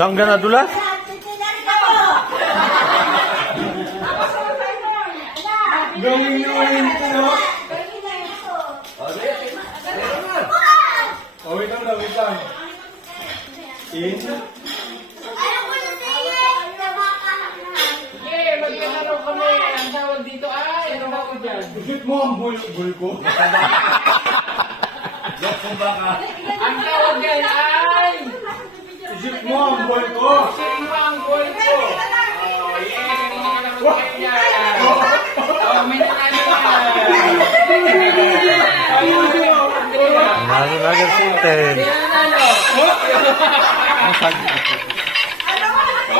Saan ka nadulas? Gawin nyo ito, no? Oh, wait lang, wait lang. In. Magkano kami. Ang tawag dito ay, ano ba ko dyan? Ikit mo ang bul ko. Ang tawag dyan ay, Ikit mo ang bul ko. Simbang Boy ko. Oh, yeah, may mga kalaro yan. Oh, may Ano na gasitin?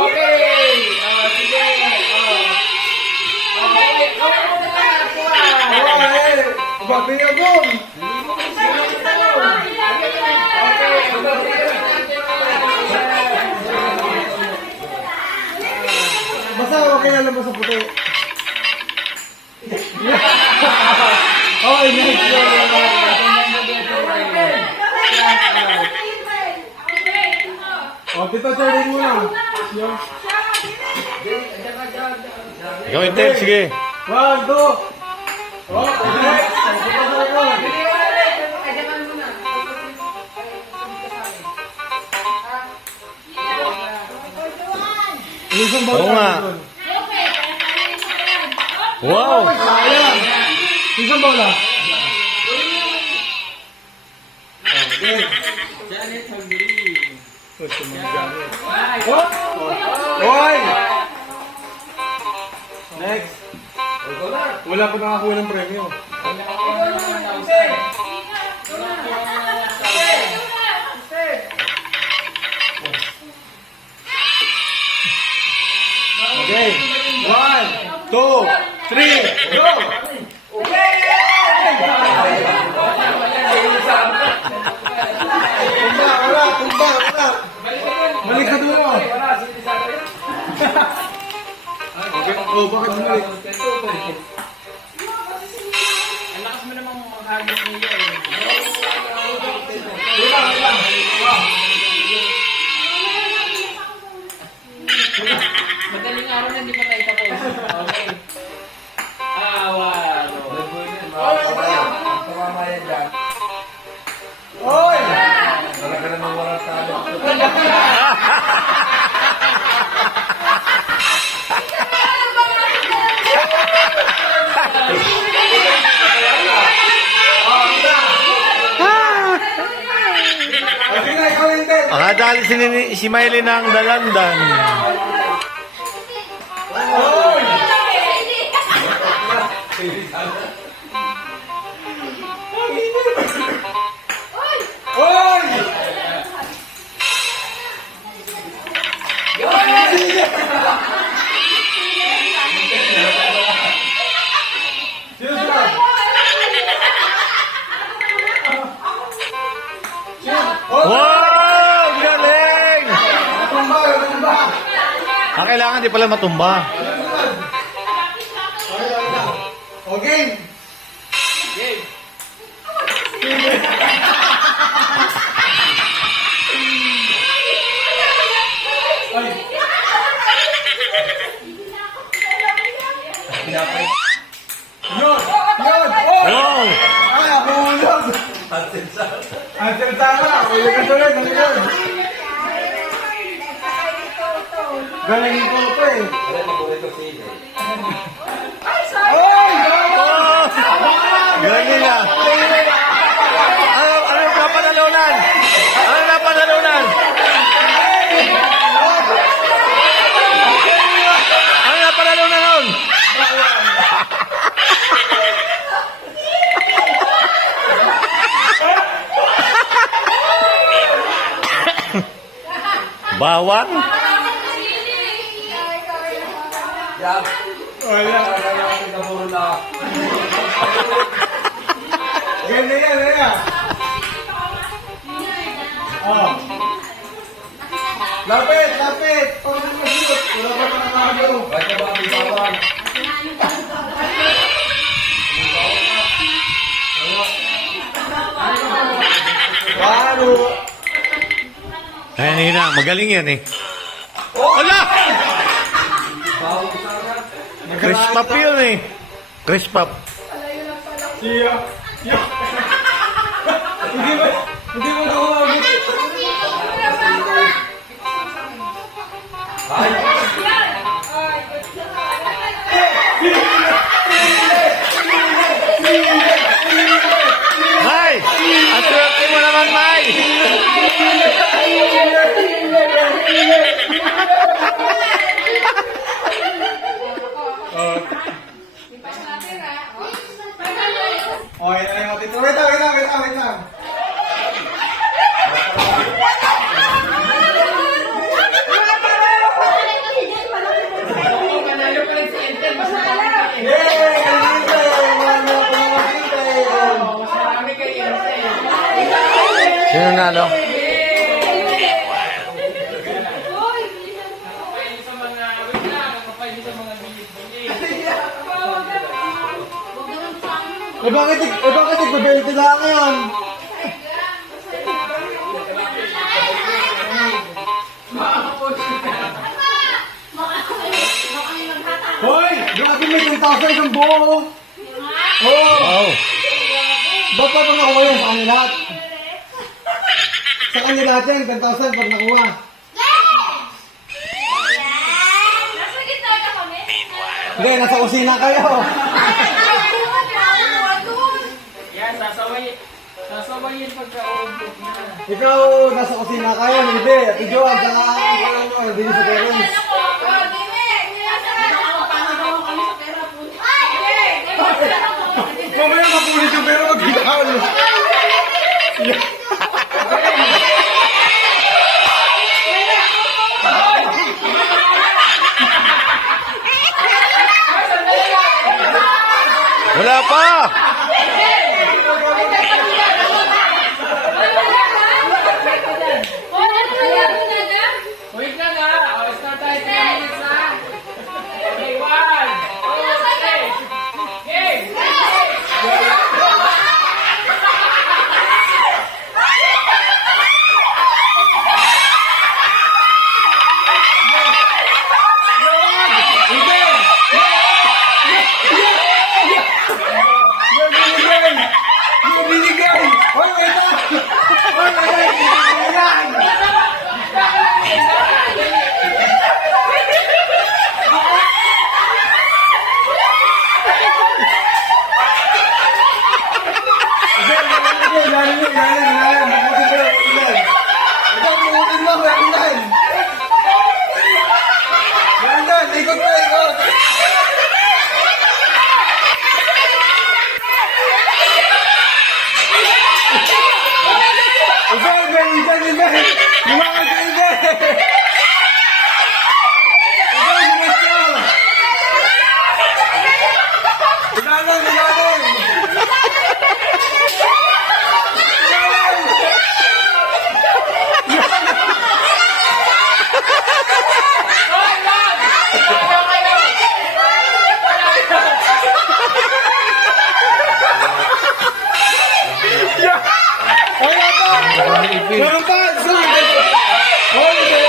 Okay. Oh, sige. Oh. Okay. Babi nga doon. Basta okay na lang ba sa puto? Okay, next one. Kita cari muna. Yan. Ikaw, Intel, sige. 1, 2. Oh, next. Kita sa ako. Isang bola. Oo nga. Wow! Sayang. Isang bola. Okay. Oh! Hoy! Next. Wala pa nakakuha ng premyo. Okay. 1, 2, 3, go! Tumba. Balik ka doon mo. Okay. Oh, bakit bumalik? Ang lakas mo namang maghagis niya eh. Madaling araw na hindi pa tayo tapos. Okay. Hoy! Okay na, ikaw yung ten. Akadali si Miley ng dalandan. Hoy! Hoy! Sino sila? Wow! Galing! Tumba. Ang kailangan di pala matumba. Okay. Game. Yun! Wow! Ay, ako ulog! Ansel tama! Ulog ka tuloy, galing. Galing ko pa eh. Oy! Oh! Galing ah! Ano yung napanalunan? Ano yung napanalunan? Ano yung napanalunan nun? Bawang? Wala. Ganyan. Oh. Lapit! Pag mag-shoot, wala pa nakakagaw. Baca babi bawang. Paano? Ayan na, magaling yan eh. Ala! Crisp pop yun eh. Crisp pop. Siya. Hindi mo nakawagit. May! Ang swerte mo naman, May! Okay, na yung tito. Wait lang. Manalo pa rin si Enten. Mas marami. Yay! Kanina wala ko nakakita Mas marami kay Enten. Sino nalo? Nakapay sa mga, wait lang, nakapay sa mga bilis-bilis. Bakit ito lang yan? Hoy! Grabe may 10,000 isang buo! Oo! Oh. Ba't pa ito nakuha yan sa kanila? Sa kanila yan, 10,000 pag nakuha. Hindi, nasa kusina kayo. Yan, sasawayin pagka-ubog na. Ikaw, nasa kusina kayo, hindi. Ate Jo, ang saka ang mo, hindi sa parents. Mamaya mapulit yung pera mag-gitahan. Wala pa! Wait lang ha. Start tayo 3 minutes ha. Okay, 1, 2, 3. Game! Binigay! Hoy, wait lang! Hoy, binigay! Ikot pa, ikot! Ikaw, ganyan, ganyan! Lumakad ka, ganyan! Ikaw, gumasto! Ilalim, ilalim! Wala pa! Meron pa! Holiday!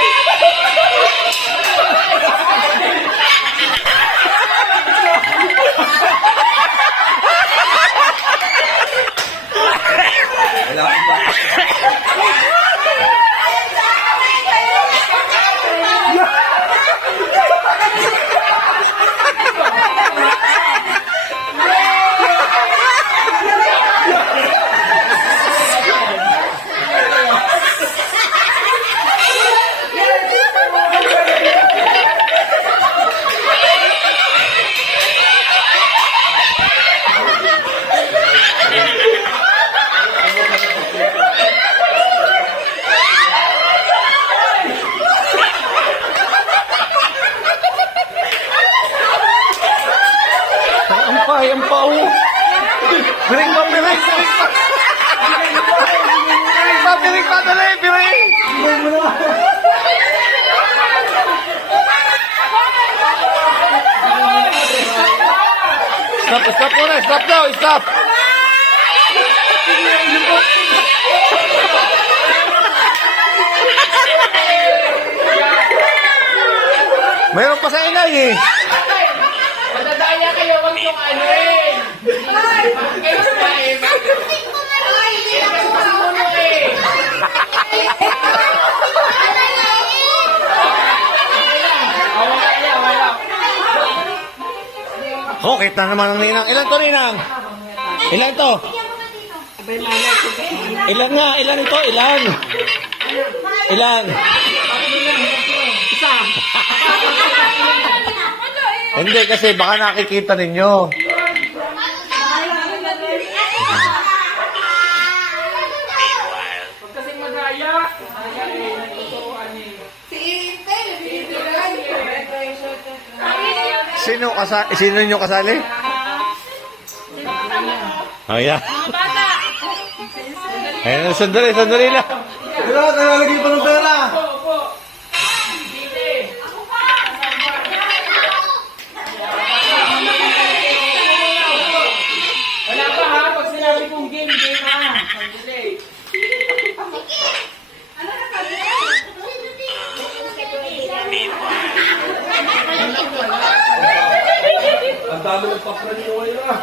Ang pa, oh. Piring pa, piring. Piring pa, dali, piring. Stop muna, stop daw, stop. Mayroon pa sa inay eh. Madadaya kayo, wag yung ano eh. Kayo sa eh. Kayo sa muno eh. Wala. Oh, kita naman ang ninang. Ilan to, ninang? Ilan to? Ilan nga? Ilan ito? Ilan? Ilan? Isa. Hindi, kasi baka nakikita ninyo. Huwag kasing madaya. Madaya eh. Nagtuturuan eh. Sino nyo kasali? Oh, yeah. Ayun, sandali lang. Pero, nalalagay pa ng pera. Opo. Sige. Wala pa ha. Pag sinabi kong game ha. Sandali. Ang dami ng papra niyo ngayon ah.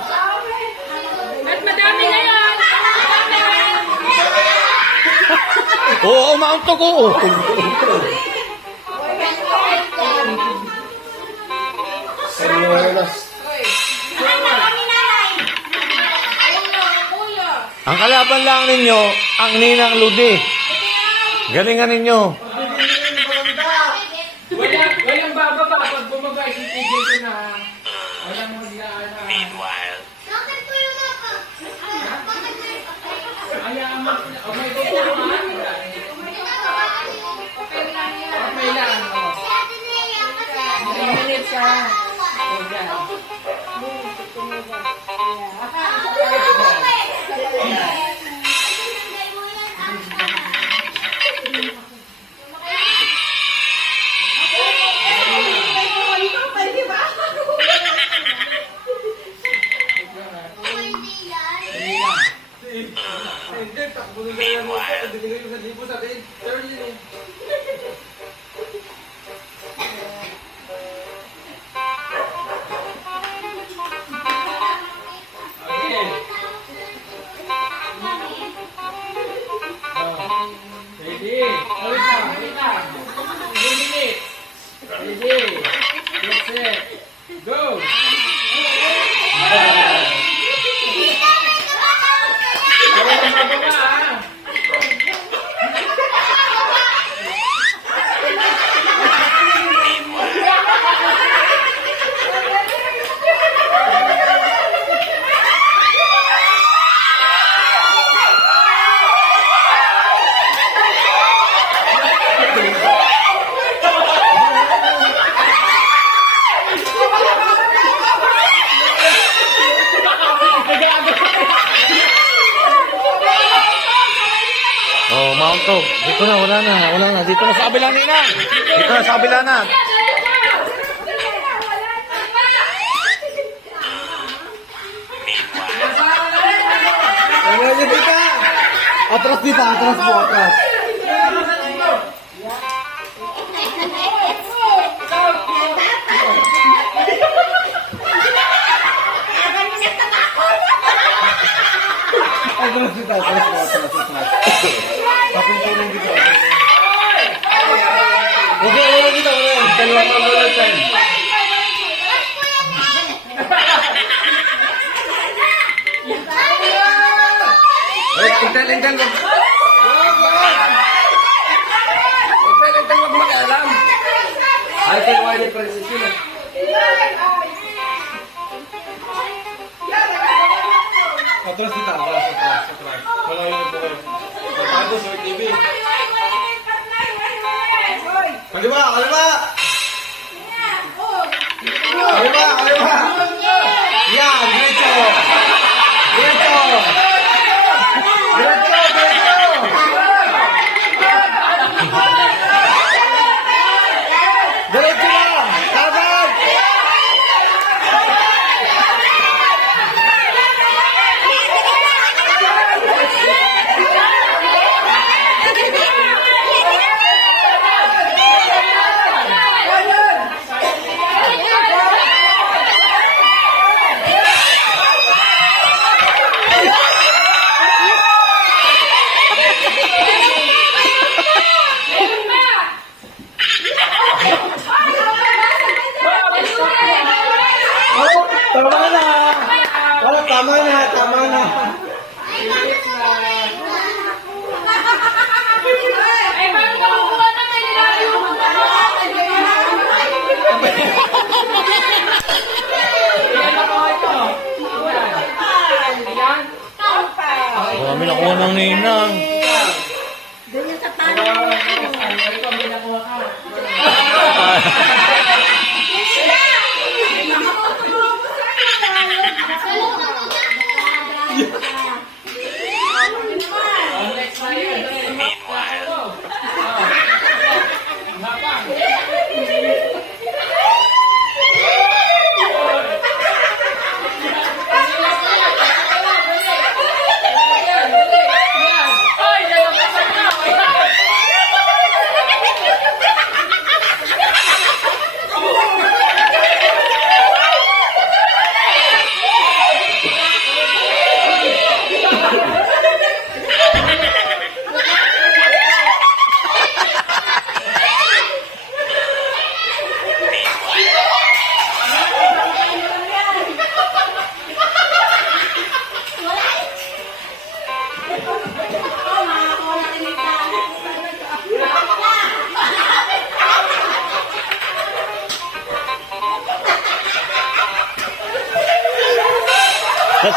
At madami ngayon. Oo, umaunto ko. Ang kalaban lang ninyo, ang ninang Ludi. Galingan ninyo. Walang bababa pag bumaba isitigil ko na. Walang maglaan na. Ayaw mo. Oh my God. Okay lang. Oh. 3 minutes ha. Oh, dyan. Hindi, takbo na yan. Binigay ko sa libo sa atin. Pero yun eh. Okay. Ready? Wait lang. 2 minutes. Ready? Get set. Go! Walang bababa ha. Oh, maunto. Dito na, wala na. Dito na sa kabila ninang. Dito na sa kabila na. Ano yun dito? Atras dito, atras po, atras. Atras dito, atras po, atras. Papintunin dito. Okay, wala dito, wala. Dalawa pa wala tayo. Wait, intel, wag. Intel, wag mag-alam. Ay, kayo ay ni Princess yun ah. Atras dito, atras. Wala yun po kayo. Pagkado sa TV. Kaliwa! Yan, diretso! Diretso na! Tabag! Tama na! Wala, tama na, tama na. Ay, paano nakukuha na may nilayo mo na? Ayan ako ito. Ayan. Marami nakuha ng ninang. Ganyan sa tao. Ito, may nakuha ka. Ang next na yun.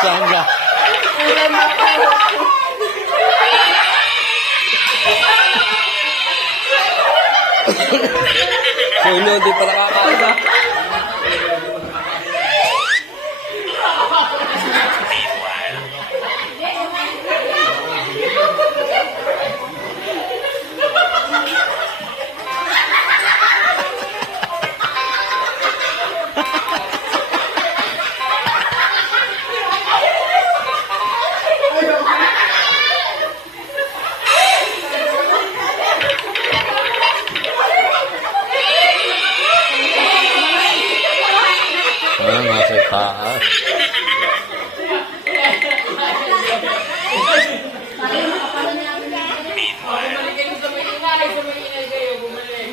Saan ka? Si Ulo, di pa nakakaasa. Nasa taas. Bumalik kayo sa may ingay. Sa may ingay kayo. Bumalik.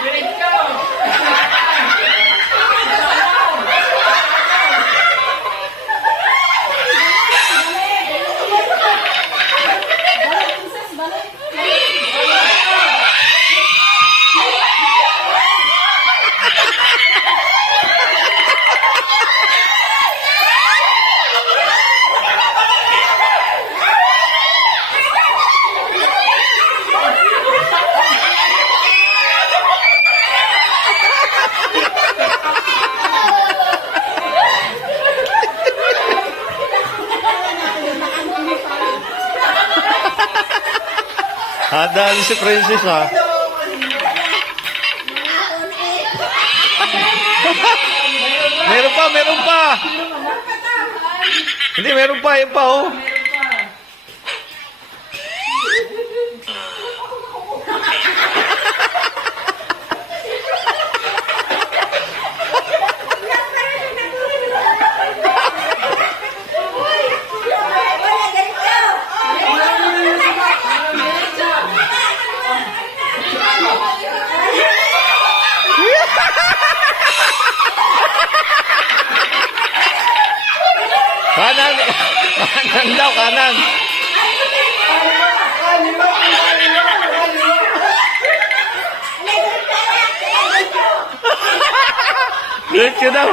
Bumalik ka. Hadali si Princess ha. Meron pa, meron pa. Hindi, meron pa, yun pa oh. Kanan! Kanan daw, kanan! Diretso daw!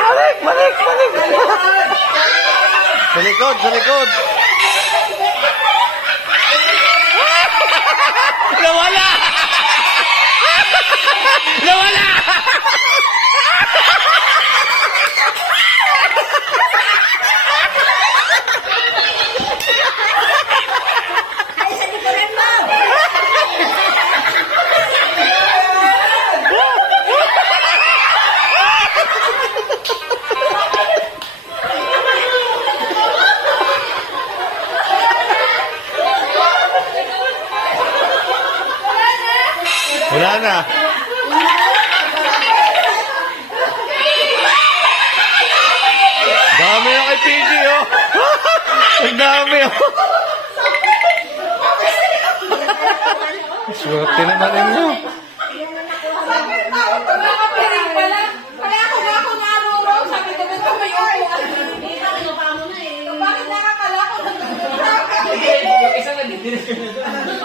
Balik! Balik! Balik! Sa likod! Sa likod! Nawala! Nawala! Ay, sa likuran mo! Wala na. Dami yung kay PG, oh. Ang dami, oh. Swerte naman ninyo. Nakapinig pala. Kaya ako na araw-araw. Sabi ko, ito may upuan. Bakit nakakala ko? Isa na din.